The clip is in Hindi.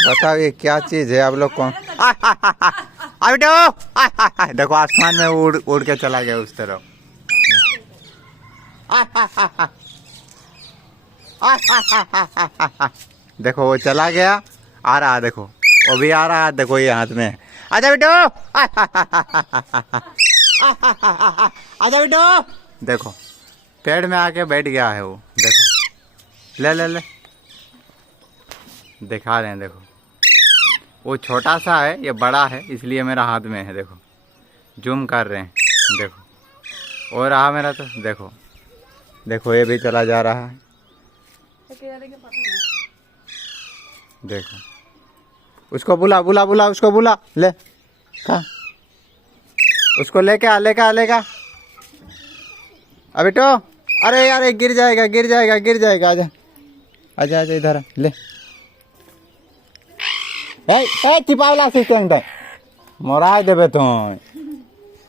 बताओ ये क्या चीज है? आप लोग कौन? देखो आसमान में उड़ उड़ के चला गया उस तरफ। देखो वो चला गया, आ रहा, देखो वो भी आ रहा है, देखो ये हाथ में। आजा बेटो, आजा बेटो। देखो पेड़ में आके बैठ गया है वो, देखो ले ले ले, दिखा रहे हैं देखो। वो छोटा सा है, ये बड़ा है, इसलिए मेरा हाथ में है। देखो जूम कर रहे हैं, देखो और रहा मेरा तो, देखो देखो ये भी चला जा रहा है। देखो उसको बुला बुला बुला, उसको बुला, ले कहा, उसको लेके आ, लेके आ, लेके आ। अबे तो, अरे यार गिर जाएगा गिर जाएगा गिर जाएगा। आजा आजा आजा इधर ले। ए चिपावला सिस्टम मोरा देवे तो